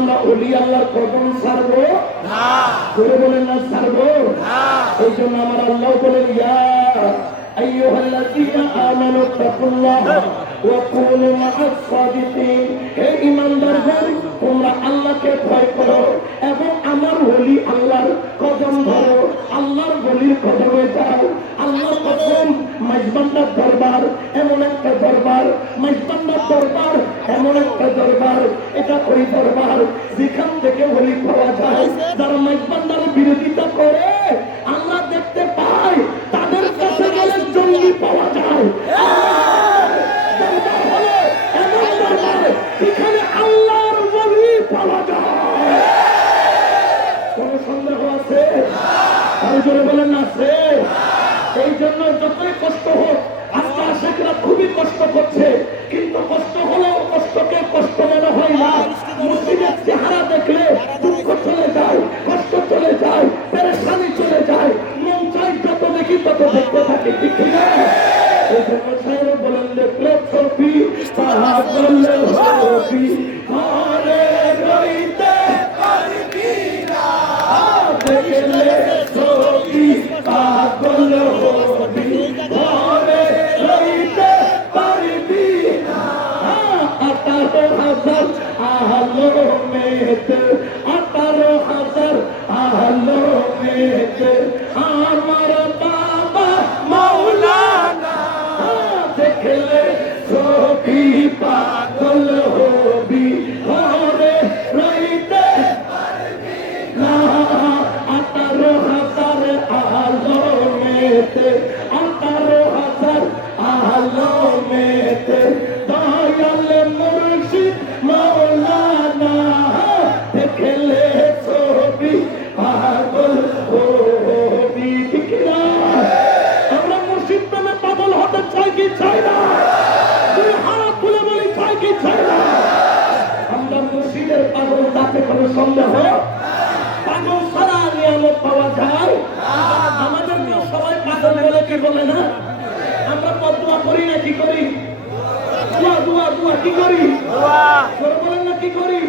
আমরা ওলি আল্লাহর কদম ছাড়বো না, করে বলেন না ছাড়বো না। এই জন্য আমার আল্লাহ বলেন ইয়া আইয়ুহাল্লাযীনা আমানু তাকুল্লাহ ওয়া কুনু মা'আস সাদিকিন। হে ঈমানদারগণ, তোমরা আল্লাহকে ভয় করো এবং আমার ওলি আল্লাহর কদম ধরো, আল্লাহর ওলির কদমে যাও। আল্লাহর কদম মাইজবান্দার দরবার এমন একটা দরবার, মাইজবান্দার দরবার এমন একটা দরবার, এটা ওই দরবার যেখান থেকে ওলি পাওয়া যায়। যারা মাইজবান্দার বিরোধিতা করে আল্লাহ দেখতে পায়, তাদের কাছে গেলে জঙ্গি পাওয়া যায়। এখানে আল্লাহর ওলি পাওয়া যায়। কোন সন্দেহ আছে? আর জোরে বলেন আছে। এই জন্য যতই কষ্ট হোক, আজকে আশিকরা খুবই কষ্ট করছে, কিন্তু কষ্ট হলেও কষ্টকে কষ্ট মনে হয় না। মুর্শিদের চেহারা দেখলে দুঃখ চলে যায়, কষ্ট চলে যায়, পেরেশানি চলে যায়, মন চাই যত দেখি তত দেখতে থাকি, ঠিক না? এই জন্য সাহেব বলেন দেখলে ছবি পাগল হবি, ঘরে রইতে পারবি না, দেখলে ছবি পাগল হবি, ঘরে রইতে পারবি না। 18,000 আলো মেতে, 18,000 আলো মেতে আমার বাবা মাওলানা, দেখলে ছবি পাগল হবি, ঘরে রইতে পারবি না। 18,000 আলো মেতে, 18,000 আলো মেতে দয়াল মুর্শিদ মাওলানা, দেখলে ছবি পাগল হবি, ঠিক না? আমরা মুর্শিদ প্রেমে পাগল হতে চাই কি চাই না? তুই হাত তুলে বলি চাই কি চাই না? আমরা মুর্শিদের পাগল, তাতে কোনো সন্দেহ? পাগল ছাড়া নিয়ামত পাওয়া যায়? আমাদের সবাই পাগল বলে কি বলে না? আমরা দোয়া করি না কি করি? দোয়া দোয়া দোয়া কি করি? দোয়া বলেন না কি করি?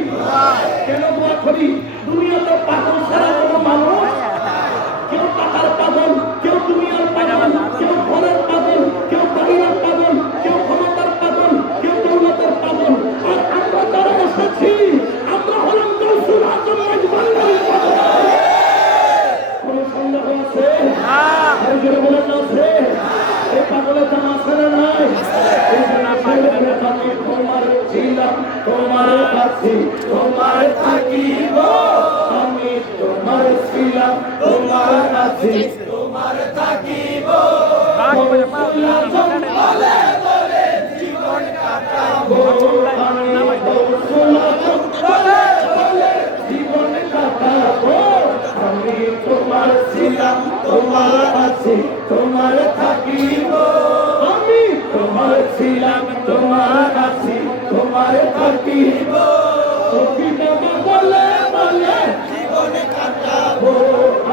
কেন দোয়া করি? দুনিয়াতে পাগল ছাড়া কোনো মানুষ, কেউ টাকার পাগল, কেউ দুনিয়ার পাগল, কেউ ঘরের পাগল, কেউ বাড়ির পাগল, কেউ ক্ষমতার পাগল, কেউ দৌলতের পাগল। আর আমরা যারা এসেছি, আমরা হলাম গৌসুল আজম মাইজবান্দার পাগল। কোন সন্দেহ আছে? আর জোরে বলেন না আছে? এই পাগলের দাম আছে না নাই? এই জন্য আমি তোমার ছিলাম, তোমার কাছে তোমার থাকিব, আমি তোমার ছিলাম, তোমার কাছে তোমার থাকিব। বলে বলে জীবন কাটাবো, আমি গৌসুল আজম বলে বলে জীবন কাটাবো। আমি তোমার ছিলাম, তোমার কাছে তোমার থাকিব, আমি তোমার ছিলাম, তোমার কাছে তোমার থাকিব। বলে বলে জীবন কাটাবো,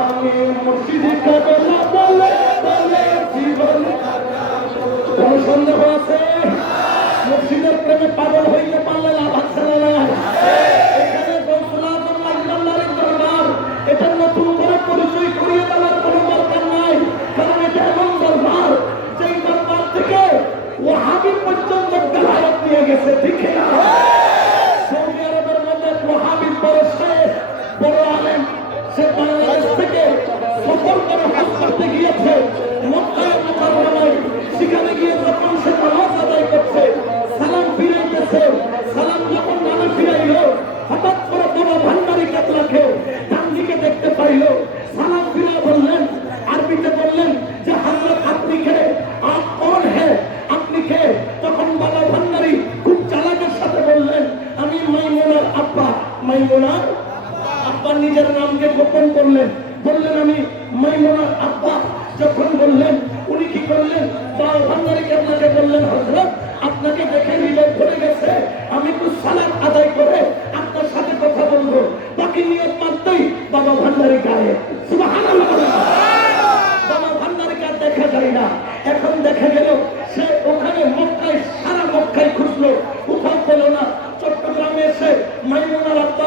আমি মুর্শিদকে বলে বলে বলে জীবন কাটাবো। কোন সন্দেহ আছে? মুর্শিদের প্রেমে পাগল হইতে পারলে লাভ আছে না? এখানে গৌসুল আজম মাইজবান্দারের দরবার, এটা নতুন করে পরিচয় করিয়ে দেওয়ার কোনো দরকার নাই। কারণ এটা এমন দরবার, যেই দরবার থেকে ওয়াহাবি পর্যন্ত বেলায়েত নিয়ে গেছে, ঠিক না? সৌদি আরবের মধ্যে ওয়াহাবি বড় শেখ, বড় আলেম, সে বাংলাদেশ থেকে সফর করে হজ করতে গিয়েছে মক্কায় মুকাররমায়। সেখানে গিয়ে যখন সে নামাজ আদায় করছে, সালাম ফিরাইতেছে, সালাম যখন নামে ফিরাইল, হঠাৎ করে বড় ভান্ডারি কাতলাকে ডান দিকে দেখতে পাইল। সালাম ফিরে বললেন, আরবিতে বললেন যে হযরত আপনি কে? আপ কौन है? আপনি কে? তখন বাবা ভান্ডারি খুব চালাকের সাথে বললেন, আমি মাইমুনার আব্বা। মাইমুনার আব্বা নিজের নামকে গোপন করলেন, বললেন আমি মাইমুনার আব্বা। যখন বললেন, উনি কি করলেন? বাবা ভান্ডারি আপনাকে বললেন, হযরত আপনাকে দেখে হৃদয় ভরে গেছে, আমি তো সালাত আদায় করে আপনার সাথে কথা বলবো। বাকি নিয়ত মানতেই বাবা ভান্ডারি গায়ে সুবহানাল্লাহ। বাবা ভান্ডারিকে আর দেখা যায় না। এখন দেখা গেল সে ওখানে মক্কায়, সারা মক্কায় খুঁজলো, কোথাও পেল না। চট্টগ্রামে এসে মাইমুনার আব্বা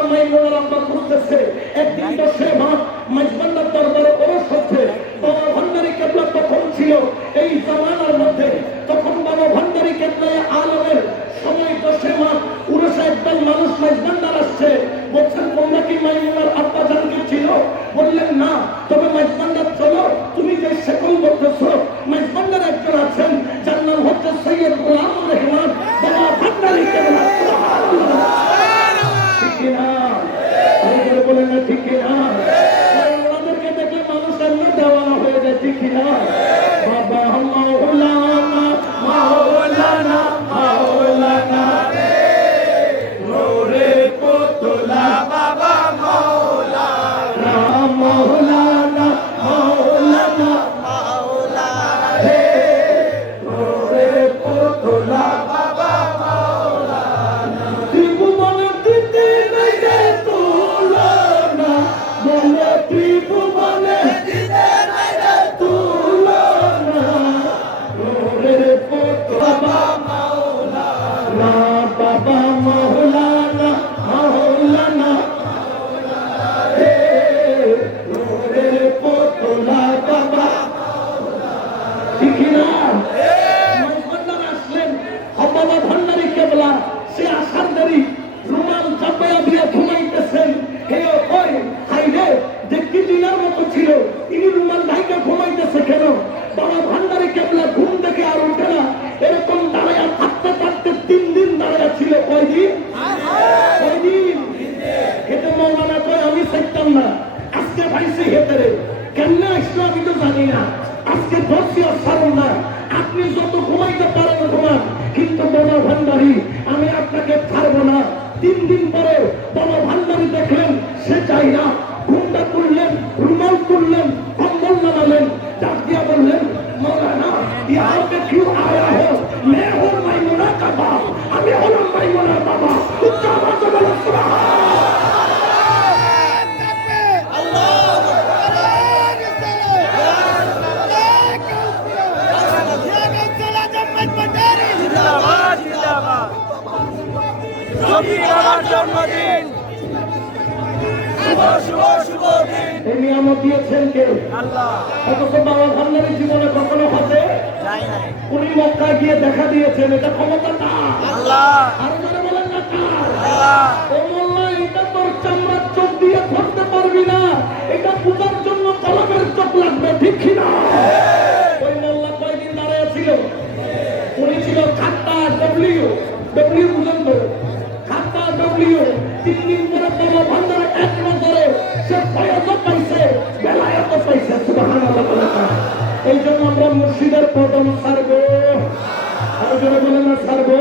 কিনা? বাবা মাওলানা মাওলানা মাওলানা রে নূরে পুতলা বাবা মাওলানা মাওলানা মাওলানা মাওলানা রে নূরে পুতলা বাবা মাওলানা ত্রিভুবনে দিতে নাই রে তুলনা বলে ত্রিভুবনে দিতে নাই রে তুলনা নূরে পুতলা বাবা মাওলানা বাবা মাওলানা মাওলানা রে নূরে পুতলা বাবা ঠিক না? ভান্ডার আসলেন বাবা ভান্ডারি কেবলা সে আসার দেরি রুমাল চাপাইয়া দিয়ে ঘুমাইতেছেন হে ওই হাই রে যে কি দিনার মতো ছিল ইনি রুমাল ঢাইকা ঘুমাইতেছে কেন? বাবা ভান্ডারি কেবলা ঘুম থেকে আর উঠে না এরকম দাঁড়াইয়া থাকতে থাকতে 3 দিন দাঁড়াইয়া ছিল। কয়দিন? হেতে মৌলানা কয় আমি চাইতাম না আজকে ভাইছি হেতেরে কেন আসলো আমি তো জানি না আজকে ধরছি আর ছাড়ুন না আপনি যত ঘুমাইতে পারেন ঘুমান কিন্তু বাবা ভান্ডারি আমি আপনাকে ছাড়বো না। 3 দিন পরে বাবা ভান্ডারি দেখলেন সে চাই না ঘুমটা তুললেন রুমাল তুললেন কম্বল নামালেন ডাক দিয়া বললেন মৌলানা यहाँ पे क्यों आया हो? मैं हूँ मैमुना का बाप আমি হলাম মাইমুনার বাবা। উচ্চ আওয়াজে বলো জন্মদিন শুভ দিন এই নিয়ামত দিয়েছেন কে? আল্লাহ। অথচ বাবা ভান্ডারি জীবনে কখনো হাতে যাই নাই উনি মক্কায় গিয়ে দেখা দিয়েছেন এটা ক্ষমতা না আল্লাহ আরো যারা বলেন না কার? আল্লাহ ও মোল্লা এটা তোর চামড়ার চোখ দিয়ে ধরতে পারবি না এটা পূজার জন্য কলমের চোখ লাগবে ঠিক কিনা? ওই মোল্লা কয়দিন দাঁড়িয়ে ছিল? উনি ছিল খাত্তা ডব্লিউ বুঝেন তো খাত্তা ডব্লিউ 3 দিন পরে বাবা ভান্ডারে 1 বছরে সে ফয়জ পাইছে বেলায়েত পাইছে সুবহানাল্লাহ। এই জন্য আমরা মুর্শিদের কদম ছাড়বো আর যারা বলেন না ছাড়বো।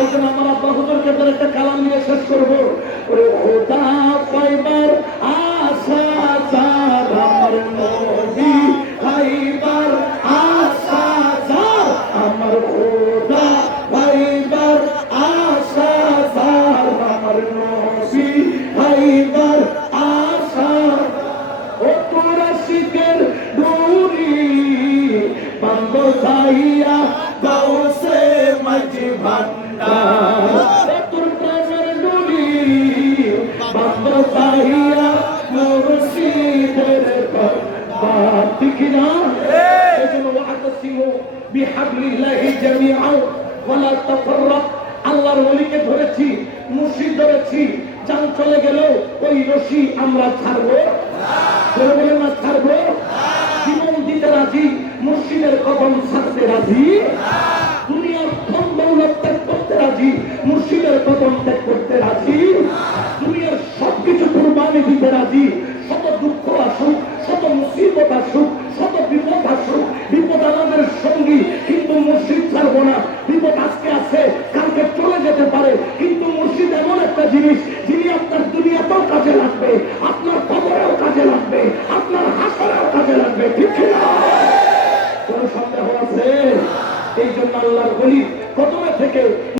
এই জন্য আমার আব্বা হুজুরকে তার একটা কালাম নিয়ে শেষ করবো ওরে খোদা পাইবার আশা যার আমার নবী পাইবার আশা যার আমার খোদা পাইবার আশা যার আমার নবী পাইবার আশা ও তোরা শিখের ডুরি বন্ধ যাইয়া গাউসে মাঝি ভান্ডার তোর প্রাণের ডুরি বন্ধ যাইয়া মুর্শিদের বাপ ঠিক না? এজন্য ওয়াতাসিমু বিহাবলিল্লাহি জামিআ ওয়ালা তাফাররাক। আল্লাহর ওলিকে ধরেছি মুর্শিদ ধরেছি জান চলে গেল ওই রশি আমরা ছাড়বো না ছাড়বো জীবন দিতে রাজি মুর্শিদের কদম ছাড়তে রাজি দুনিয়ার ধন দৌলত ত্যাগ করতে রাজি মুর্শিদের কদম ত্যাগ করতে রাজি দুনিয়ার সবকিছু কুরবানি দিতে রাজি শত দুঃখ আসুক শত মুসিবত আসুক শত বিপদ আসুক বিপদ আমাদের সঙ্গী কিন্তু মুর্শিদ ছাড়বো না। বিপদ আজকে আছে কালকে চলে যেতে পারে কিন্তু মুর্শিদ এমন একটা জিনিস যিনি আপনার দুনিয়াতেও কাজে লাগবে আপনার